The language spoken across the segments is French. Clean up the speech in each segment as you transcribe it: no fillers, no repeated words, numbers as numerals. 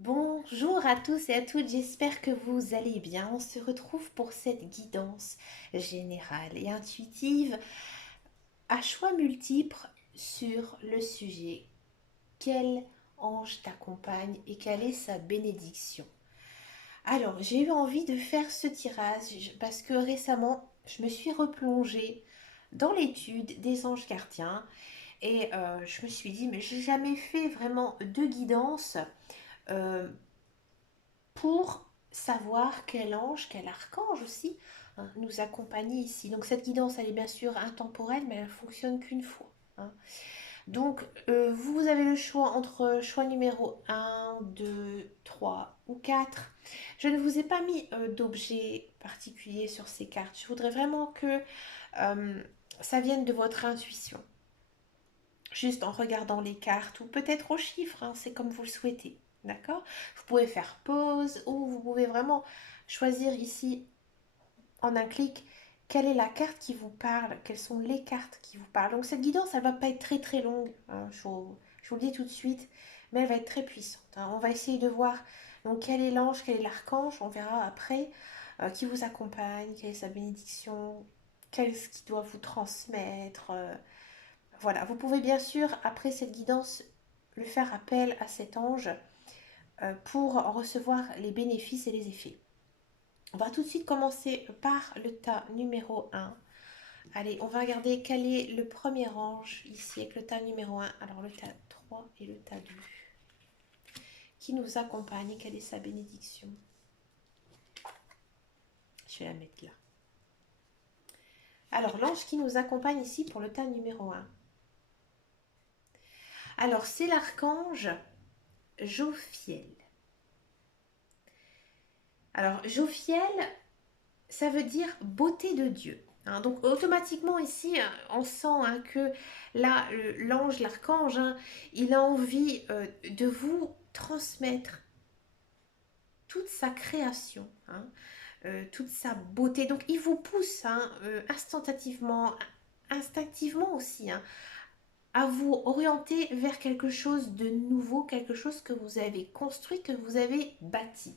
Bonjour à tous et à toutes, j'espère que vous allez bien. On se retrouve pour cette guidance générale et intuitive à choix multiples sur le sujet. Quel ange t'accompagne et quelle est sa bénédiction? Alors, j'ai eu envie de faire ce tirage parce que récemment, je me suis replongée dans l'étude des anges gardiens et je me suis dit, mais j'ai jamais fait vraiment de guidance euh, pour savoir quel ange, quel archange aussi nous accompagne ici. Donc cette guidance, elle est bien sûr intemporelle, mais elle ne fonctionne qu'une fois. hein. Donc vous avez le choix entre choix numéro un, 2, 3 ou 4. Je ne vous ai pas mis d'objet particulier sur ces cartes. Je voudrais vraiment que euh, ça vienne de votre intuition. Juste en regardant les cartes ou peut-être aux chiffres, c'est comme vous le souhaitez. D'accord. Vous pouvez faire pause ou vous pouvez vraiment choisir ici en un clic quelle est la carte qui vous parle, quelles sont les cartes qui vous parlent. Donc cette guidance, elle ne va pas être très très longue, je vous le dis tout de suite, mais elle va être très puissante. On va essayer de voir donc quel est l'ange, quel est l'archange, on verra après qui vous accompagne, quelle est sa bénédiction, qu'est-ce qu'il doit vous transmettre. Voilà, vous pouvez bien sûr, après cette guidance, le faire appel à cet ange pour en recevoir les bénéfices et les effets. On va tout de suite commencer par le tas numéro un. Allez, on va regarder quel est le premier ange ici avec le tas numéro un. Alors le tas 3 et le tas 2 qui nous accompagne, quelle est sa bénédiction. Je vais la mettre là. Alors l'ange qui nous accompagne ici pour le tas numéro un. Alors c'est l'archange Jophiel. Alors Jophiel, ça veut dire beauté de Dieu. Donc automatiquement ici, on sent que là, l'ange, l'archange, il a envie de vous transmettre toute sa création, toute sa beauté. Donc il vous pousse instinctivement aussi, à vous orienter vers quelque chose de nouveau, quelque chose que vous avez construit, que vous avez bâti.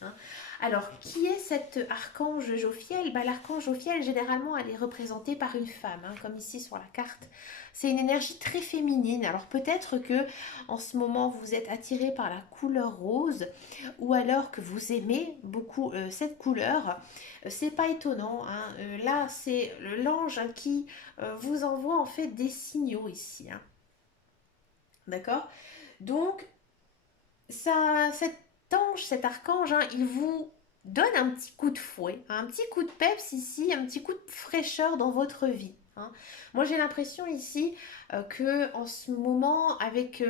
Hein. Alors, qui est cet archange Jophiel? L'archange Jophiel, généralement, elle est représentée par une femme, comme ici sur la carte. C'est une énergie très féminine. Alors, peut-être que en ce moment, vous êtes attiré par la couleur rose, ou alors que vous aimez beaucoup cette couleur. C'est pas étonnant. Là, c'est l'ange qui vous envoie en fait des signaux ici. D'accord. Donc, cet ange, cet archange, il vous donne un petit coup de fouet, un petit coup de peps ici, un petit coup de fraîcheur dans votre vie. Moi, j'ai l'impression ici que en ce moment, avec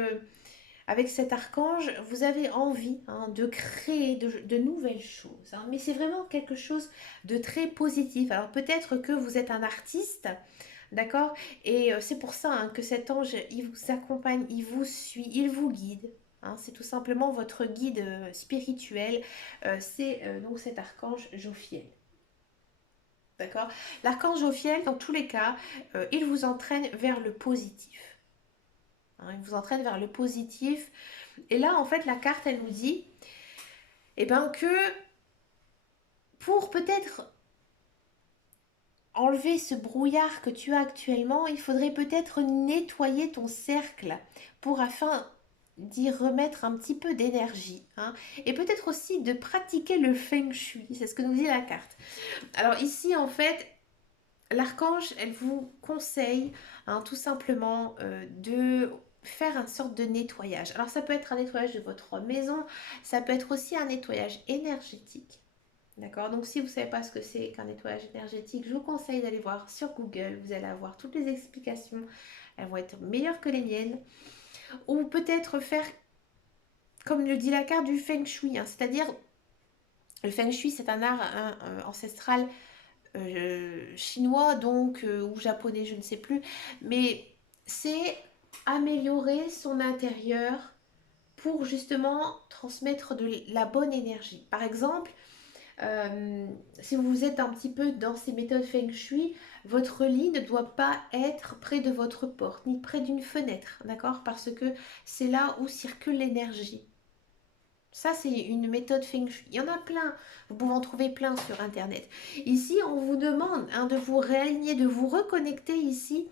cet archange, vous avez envie de créer de nouvelles choses. Mais c'est vraiment quelque chose de très positif. Alors peut-être que vous êtes un artiste, d'accord. Et c'est pour ça que cet ange, il vous accompagne, il vous suit, il vous guide. C'est tout simplement votre guide spirituel. C'est donc cet archange Jophiel. D'accord. L'archange Jophiel, dans tous les cas, il vous entraîne vers le positif. Il vous entraîne vers le positif. Et là, en fait, la carte, elle nous dit que pour peut-être enlever ce brouillard que tu as actuellement, il faudrait peut-être nettoyer ton cercle afin d'y remettre un petit peu d'énergie. Et peut-être aussi de pratiquer le feng shui, c'est ce que nous dit la carte. Alors ici, en fait, l'archange, elle vous conseille tout simplement de faire une sorte de nettoyage. Alors ça peut être un nettoyage de votre maison, ça peut être aussi un nettoyage énergétique. D'accord. Donc si vous ne savez pas ce que c'est qu'un nettoyage énergétique, je vous conseille d'aller voir sur Google. Vous allez avoir toutes les explications. Elles vont être meilleures que les miennes. Ou peut-être faire, comme le dit la carte, du Feng Shui. C'est-à-dire, le Feng Shui, c'est un art ancestral chinois donc ou japonais, je ne sais plus. Mais c'est améliorer son intérieur pour justement transmettre de la bonne énergie. Par exemple, si vous êtes un petit peu dans ces méthodes Feng Shui, votre lit ne doit pas être près de votre porte, ni près d'une fenêtre, d'accord? Parce que c'est là où circule l'énergie. Ça, c'est une méthode Feng Shui. Il y en a plein. Vous pouvez en trouver plein sur Internet. Ici, on vous demande hein, de vous réaligner, de vous reconnecter ici,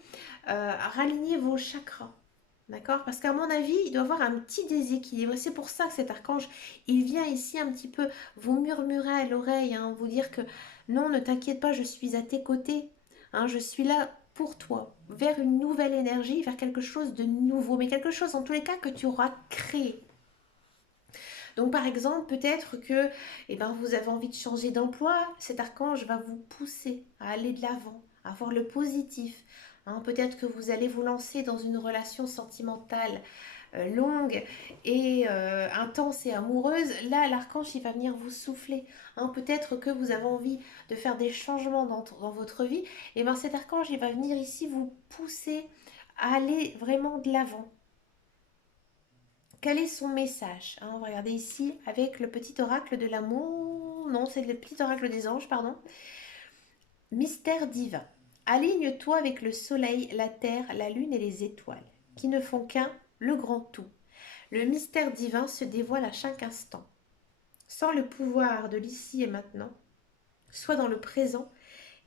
raligner vos chakras. D'accord? Parce qu'à mon avis, il doit y avoir un petit déséquilibre. Et c'est pour ça que cet archange, il vient ici un petit peu vous murmurer à l'oreille, hein, vous dire que non, ne t'inquiète pas, je suis à tes côtés. Hein, je suis là pour toi, vers une nouvelle énergie, vers quelque chose de nouveau, mais quelque chose en tous les cas que tu auras créé. Donc par exemple, peut-être que vous avez envie de changer d'emploi, cet archange va vous pousser à aller de l'avant, à voir le positif. Hein, peut-être que vous allez vous lancer dans une relation sentimentale longue et intense et amoureuse. Là, l'archange, il va venir vous souffler. Hein, peut-être que vous avez envie de faire des changements dans votre vie. Et bien cet archange, il va venir ici vous pousser à aller vraiment de l'avant. Quel est son message hein, on va regarder ici avec le petit oracle de l'amour. Non, c'est le petit oracle des anges, pardon. Mystère divin. Aligne-toi avec le soleil, la terre, la lune et les étoiles, qui ne font qu'un, le grand tout. Le mystère divin se dévoile à chaque instant. Sans le pouvoir de l'ici et maintenant, sois dans le présent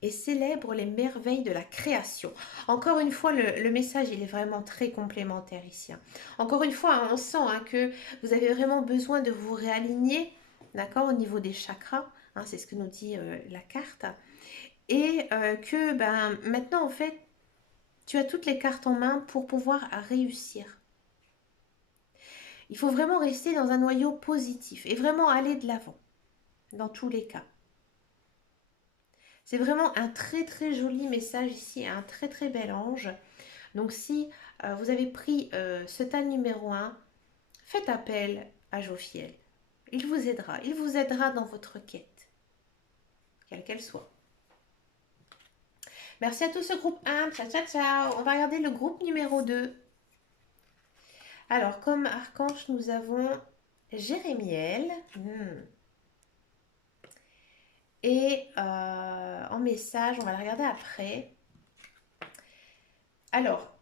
et célèbre les merveilles de la création. Encore une fois, le message, il est vraiment très complémentaire ici. Hein. Encore une fois, on sent hein, que vous avez vraiment besoin de vous réaligner, d'accord, au niveau des chakras. Hein, c'est ce que nous dit la carte. Et que maintenant, en fait, tu as toutes les cartes en main pour pouvoir réussir. Il faut vraiment rester dans un noyau positif et vraiment aller de l'avant, dans tous les cas. C'est vraiment un très très joli message ici, un très très bel ange. Donc si vous avez pris ce tas numéro 1, faites appel à Jophiel. Il vous aidera dans votre quête, quelle qu'elle soit. Merci à tout ce groupe 1, ciao ciao ciao. On va regarder le groupe numéro 2. Alors comme archange, nous avons Jérémiel. Et en message, on va le regarder après. Alors,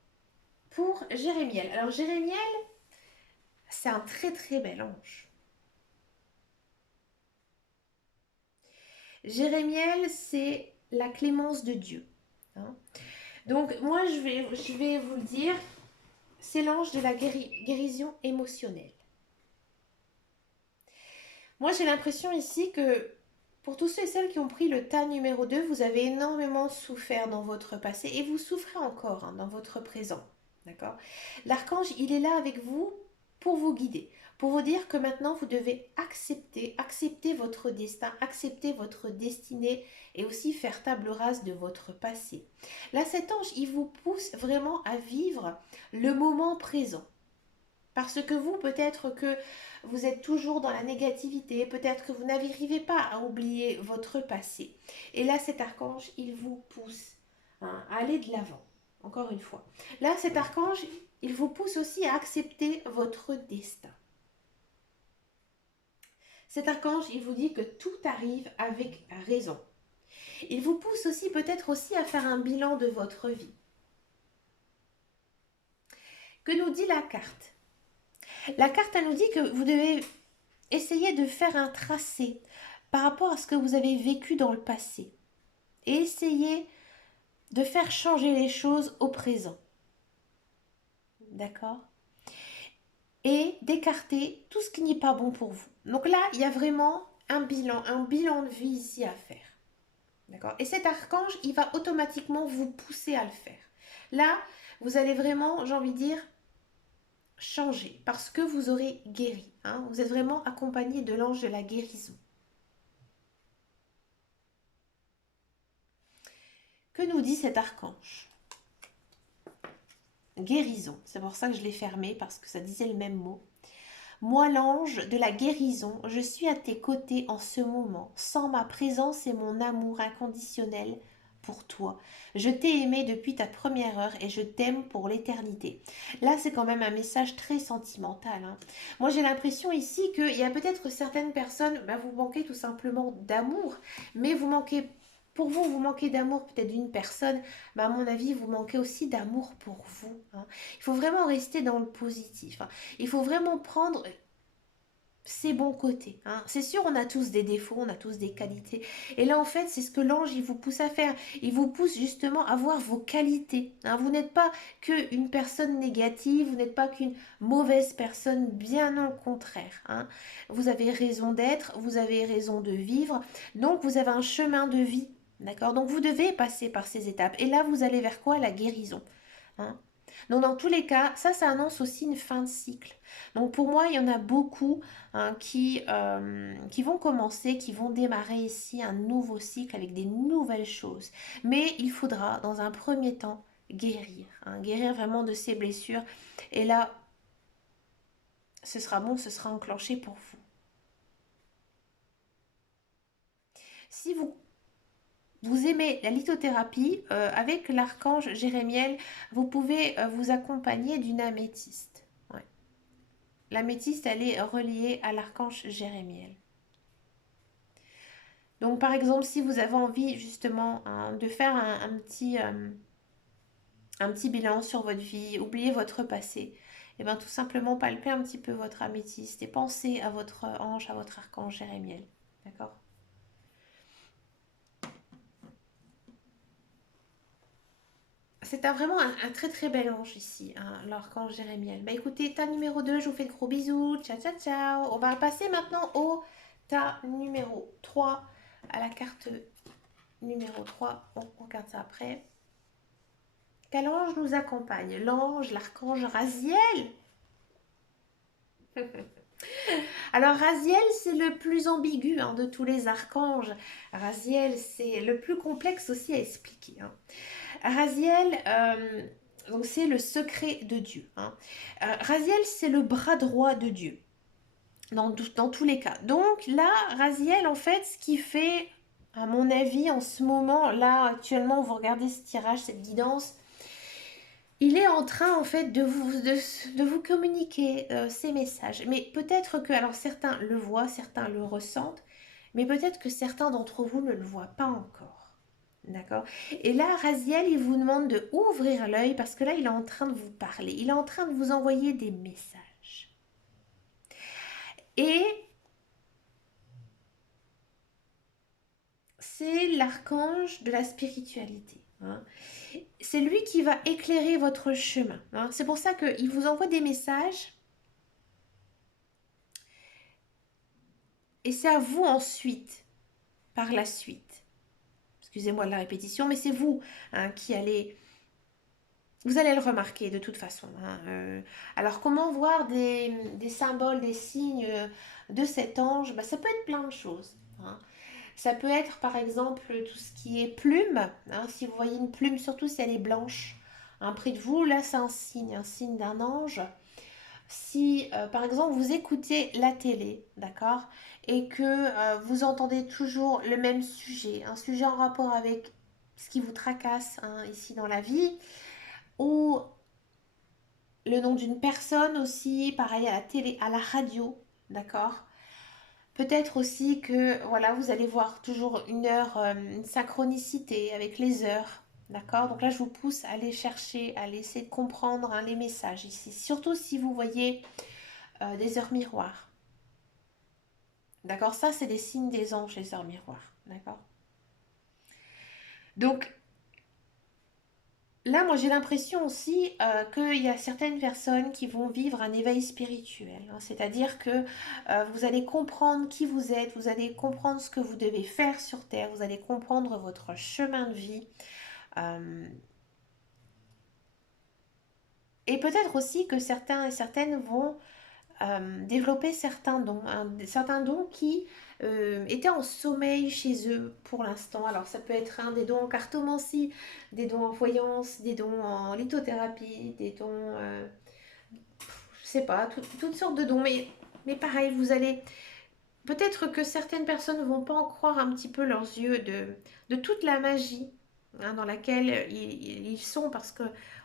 pour Jérémiel. Alors, Jérémiel, c'est un très très bel ange. Jérémiel, c'est la clémence de Dieu. Hein. Donc, moi, je vais vous le dire, c'est l'ange de la guérison émotionnelle. Moi, j'ai l'impression ici que pour tous ceux et celles qui ont pris le tas numéro 2, vous avez énormément souffert dans votre passé et vous souffrez encore hein, dans votre présent. D'accord? L'archange, il est là avec vous pour vous guider, pour vous dire que maintenant vous devez accepter votre destin, accepter votre destinée et aussi faire table rase de votre passé. Là, cet ange, il vous pousse vraiment à vivre le moment présent. Parce que vous, peut-être que vous êtes toujours dans la négativité, peut-être que vous n'arrivez pas à oublier votre passé. Et là, cet archange, il vous pousse hein, à aller de l'avant, encore une fois. Là, cet archange, il vous pousse aussi à accepter votre destin. Cet archange, il vous dit que tout arrive avec raison. Il vous pousse aussi peut-être aussi à faire un bilan de votre vie. Que nous dit la carte? La carte, elle nous dit que vous devez essayer de faire un tracé par rapport à ce que vous avez vécu dans le passé. Et essayer de faire changer les choses au présent. D'accord? Et d'écarter tout ce qui n'est pas bon pour vous. Donc là, il y a vraiment un bilan de vie ici à faire. D'accord? Et cet archange, il va automatiquement vous pousser à le faire. Là, vous allez vraiment, j'ai envie de dire, changer parce que vous aurez guéri. Hein? Vous êtes vraiment accompagné de l'ange de la guérison. Que nous dit cet archange? Guérison. C'est pour ça que je l'ai fermé parce que ça disait le même mot. Moi, l'ange de la guérison, je suis à tes côtés en ce moment, sans ma présence et mon amour inconditionnel pour toi. Je t'ai aimé depuis ta première heure et je t'aime pour l'éternité. Là, c'est quand même un message très sentimental. Hein. Moi, j'ai l'impression ici qu'il y a peut-être certaines personnes, vous manquez tout simplement d'amour, mais vous manquez... Pour vous, vous manquez d'amour peut-être d'une personne, mais à mon avis, vous manquez aussi d'amour pour vous. Hein. Il faut vraiment rester dans le positif. Hein. Il faut vraiment prendre ses bons côtés, hein. C'est sûr, on a tous des défauts, on a tous des qualités. Et là, en fait, c'est ce que l'ange, il vous pousse à faire. Il vous pousse justement à voir vos qualités, hein. Vous n'êtes pas qu'une personne négative, vous n'êtes pas qu'une mauvaise personne, bien au contraire, hein. Vous avez raison d'être, vous avez raison de vivre, donc vous avez un chemin de vie, d'accord? Donc vous devez passer par ces étapes. Et là, vous allez vers quoi? La guérison, hein. Donc dans tous les cas, ça annonce aussi une fin de cycle. Donc pour moi, il y en a beaucoup, hein, qui vont commencer, qui vont démarrer ici un nouveau cycle avec des nouvelles choses. Mais il faudra, dans un premier temps, guérir, hein, guérir vraiment de ces blessures. Et là, ce sera bon, ce sera enclenché pour vous. Si vous aimez la lithothérapie, avec l'archange Jérémiel, vous pouvez vous accompagner d'une améthyste. Ouais. L'améthyste, elle est reliée à l'archange Jérémiel. Donc, par exemple, si vous avez envie justement, hein, de faire un petit bilan sur votre vie, oublier votre passé, et bien tout simplement palper un petit peu votre améthyste et penser à votre ange, à votre archange Jérémiel. D'accord? C'est vraiment un très très bel ange ici, hein, l'archange Jérémiel. Bah écoutez, tas numéro 2, je vous fais de gros bisous. Ciao, ciao, ciao. On va passer maintenant au tas numéro 3, à la carte numéro 3. On regarde ça après. Quel ange nous accompagne? L'ange, l'archange Raziel. Alors Raziel, c'est le plus ambigu, hein, de tous les archanges. Raziel, c'est le plus complexe aussi à expliquer, hein. Raziel, donc c'est le secret de Dieu, hein. Raziel, c'est le bras droit de Dieu, dans tous les cas. Donc là, Raziel, en fait, ce qui fait, à mon avis, en ce moment, là, actuellement, vous regardez ce tirage, cette guidance, il est en train en fait de vous communiquer ces messages. Mais peut-être que, alors certains le voient, certains le ressentent, mais peut-être que certains d'entre vous ne le voient pas encore. D'accord? Et là, Raziel, il vous demande de ouvrir l'œil parce que là, il est en train de vous parler. Il est en train de vous envoyer des messages. Et c'est l'archange de la spiritualité, hein. C'est lui qui va éclairer votre chemin, hein. C'est pour ça qu'il vous envoie des messages. Et c'est à vous ensuite, par la suite, excusez-moi de la répétition, mais c'est vous, hein, qui allez, vous allez le remarquer de toute façon, hein. Alors comment voir des symboles, des signes de cet ange? Bah, ça peut être plein de choses, hein. Ça peut être par exemple tout ce qui est plume, hein. Si vous voyez une plume, surtout si elle est blanche, hein, près de vous, là c'est un signe d'un ange. Si, par exemple, vous écoutez la télé, d'accord, et que vous entendez toujours le même sujet, un sujet en rapport avec ce qui vous tracasse, hein, ici dans la vie, ou le nom d'une personne aussi, pareil à la télé, à la radio, d'accord. Peut-être aussi que voilà, vous allez voir toujours une heure, une synchronicité avec les heures. D'accord? Donc là, je vous pousse à aller chercher, à aller essayer de comprendre, hein, les messages ici. Surtout si vous voyez des heures miroirs. D'accord? Ça, c'est des signes des anges, les heures miroirs. D'accord? Donc là, moi, j'ai l'impression aussi qu'il y a certaines personnes qui vont vivre un éveil spirituel, hein. C'est-à-dire que vous allez comprendre qui vous êtes, vous allez comprendre ce que vous devez faire sur Terre, vous allez comprendre votre chemin de vie. euh, et peut-être aussi que certains et certaines vont développer certains dons qui étaient en sommeil chez eux pour l'instant. Alors ça peut être, des dons en cartomancie, des dons en voyance, des dons en lithothérapie, des dons, je sais pas, toutes sortes de dons. Mais pareil, vous allez... Peut-être que certaines personnes ne vont pas en croire un petit peu leurs yeux de toute la magie, hein, dans laquelle ils sont, parce que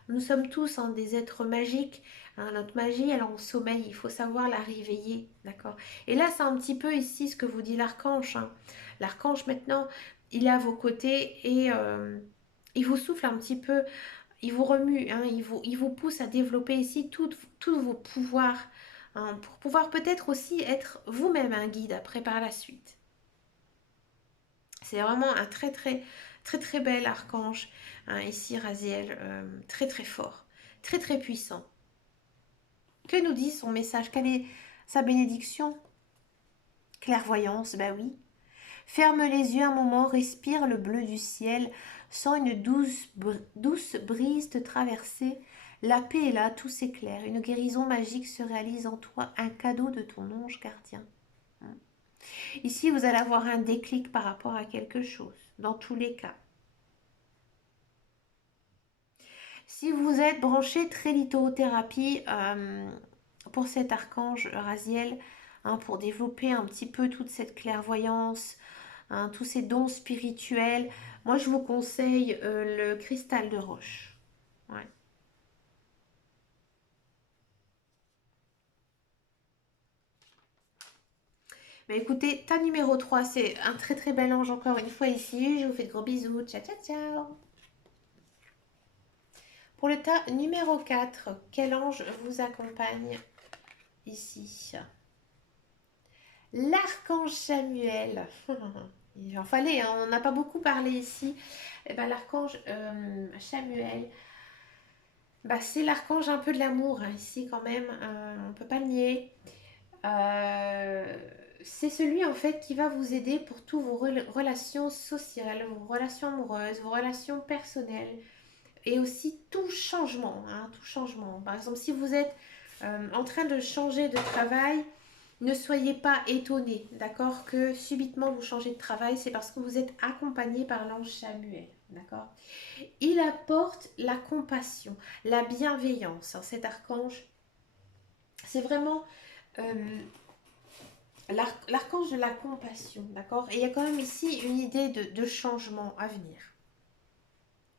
nous sommes tous, hein, des êtres magiques, hein. Notre magie, elle est en sommeil, il faut savoir la réveiller, d'accord? Et là, c'est un petit peu ici ce que vous dit l'archange, hein. L'archange, maintenant, il est à vos côtés et il vous souffle un petit peu, il vous remue, hein, il vous pousse à développer ici tous vos pouvoirs, hein, pour pouvoir peut-être aussi être vous-même un guide après par la suite. C'est vraiment un très bel archange, hein, ici Raziel, très très fort, très puissant. Que nous dit son message? Quelle est sa bénédiction? Clairvoyance, bah oui. Ferme les yeux un moment, respire le bleu du ciel, sens une douce brise te traverser. La paix est là, tout s'éclaire. Une guérison magique se réalise en toi, un cadeau de ton ange gardien. Ici, vous allez avoir un déclic par rapport à quelque chose, dans tous les cas. Si vous êtes branché très lithothérapie pour cet archange Raziel, hein, pour développer un petit peu toute cette clairvoyance, hein, tous ces dons spirituels, moi je vous conseille le cristal de roche. Ouais. Mais écoutez, tas numéro 3, c'est un très bel ange encore une fois ici. Je vous fais de gros bisous. Ciao, ciao, ciao. Pour le tas numéro 4, quel ange vous accompagne ici? L'archange Samuel. Il en fallait, hein, on n'a pas beaucoup parlé ici. Eh ben, l'archange Samuel, bah, c'est l'archange un peu de l'amour, hein, ici quand même, on ne peut pas le nier. Euh, c'est celui en fait qui va vous aider pour toutes vos relations sociales, vos relations amoureuses, vos relations personnelles et aussi tout changement, hein, tout changement. Par exemple, si vous êtes en train de changer de travail, ne soyez pas étonné, d'accord, que subitement vous changez de travail, c'est parce que vous êtes accompagné par l'ange Samuel, d'accord. Il apporte la compassion, la bienveillance, hein, cet archange. C'est vraiment l'archange de la compassion, d'accord. Et il y a quand même ici une idée de changement à venir.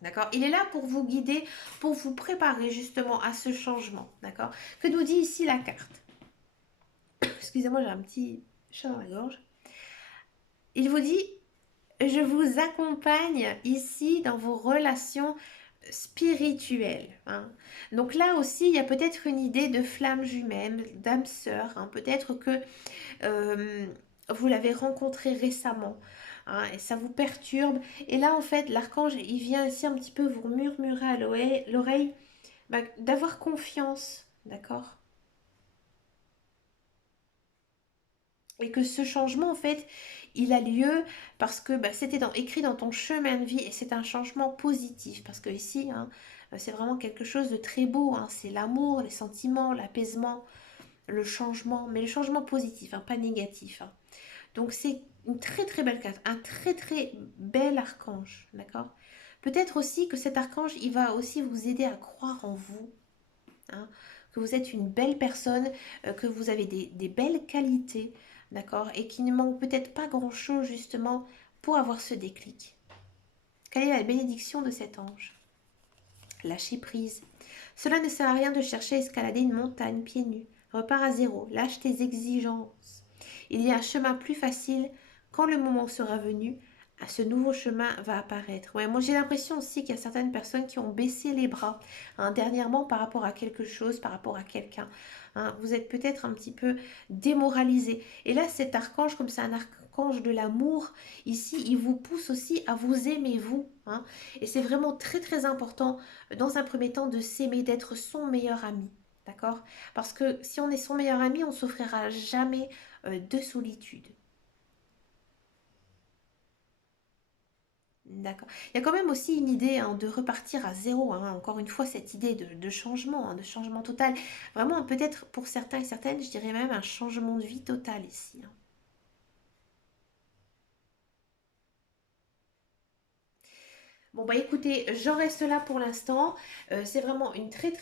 D'accord. Il est là pour vous guider, pour vous préparer justement à ce changement. D'accord. Que nous dit ici la carte? Excusez-moi, j'ai un petit chat dans la gorge. Il vous dit, je vous accompagne ici dans vos relations spirituelles, hein. Donc là aussi, il y a peut-être une idée de flamme jumelle, d'âme sœur, hein. Peut-être que euh, vous l'avez rencontré récemment, hein, et ça vous perturbe. Et là, en fait, l'archange, il vient ici un petit peu vous murmurer à l'oreille, bah, d'avoir confiance, d'accord? Et que ce changement, en fait, il a lieu parce que bah, c'était écrit dans ton chemin de vie et c'est un changement positif. Parce que ici, hein, c'est vraiment quelque chose de très beau, hein. C'est l'amour, les sentiments, l'apaisement, le changement, mais le changement positif, hein, pas négatif, hein. Donc c'est une très belle carte, un très bel archange, d'accord. Peut-être aussi que cet archange, il va aussi vous aider à croire en vous, hein, que vous êtes une belle personne, que vous avez des belles qualités, d'accord, et qu'il ne manque peut-être pas grand-chose justement pour avoir ce déclic. Quelle est la bénédiction de cet ange? Lâcher prise. Cela ne sert à rien de chercher à escalader une montagne pieds nus. Repars à zéro, lâche tes exigences. Il y a un chemin plus facile quand le moment sera venu. Ce nouveau chemin va apparaître. Ouais, moi j'ai l'impression aussi qu'il y a certaines personnes qui ont baissé les bras, hein, dernièrement par rapport à quelque chose, par rapport à quelqu'un, hein. Vous êtes peut-être un petit peu démoralisé. Et là, cet archange, comme c'est un archange de l'amour, ici, il vous pousse aussi à vous aimer vous, hein. Et c'est vraiment très important, dans un premier temps, de s'aimer, d'être son meilleur ami. D'accord? Parce que si on est son meilleur ami, on ne souffrira jamais de solitude. D'accord. Il y a quand même aussi une idée, hein, de repartir à zéro, hein. Encore une fois, cette idée de changement, hein, de changement total. Vraiment, peut-être pour certains et certaines, je dirais même un changement de vie total ici, hein. Bon bah écoutez, j'en reste là pour l'instant. C'est vraiment une très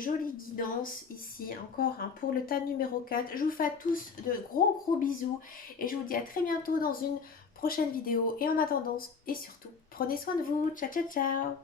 jolie guidance ici, encore, hein, pour le tas numéro 4. Je vous fais à tous de gros bisous et je vous dis à très bientôt dans une prochaine vidéo. Et en attendant, et surtout, prenez soin de vous. Ciao ciao ciao.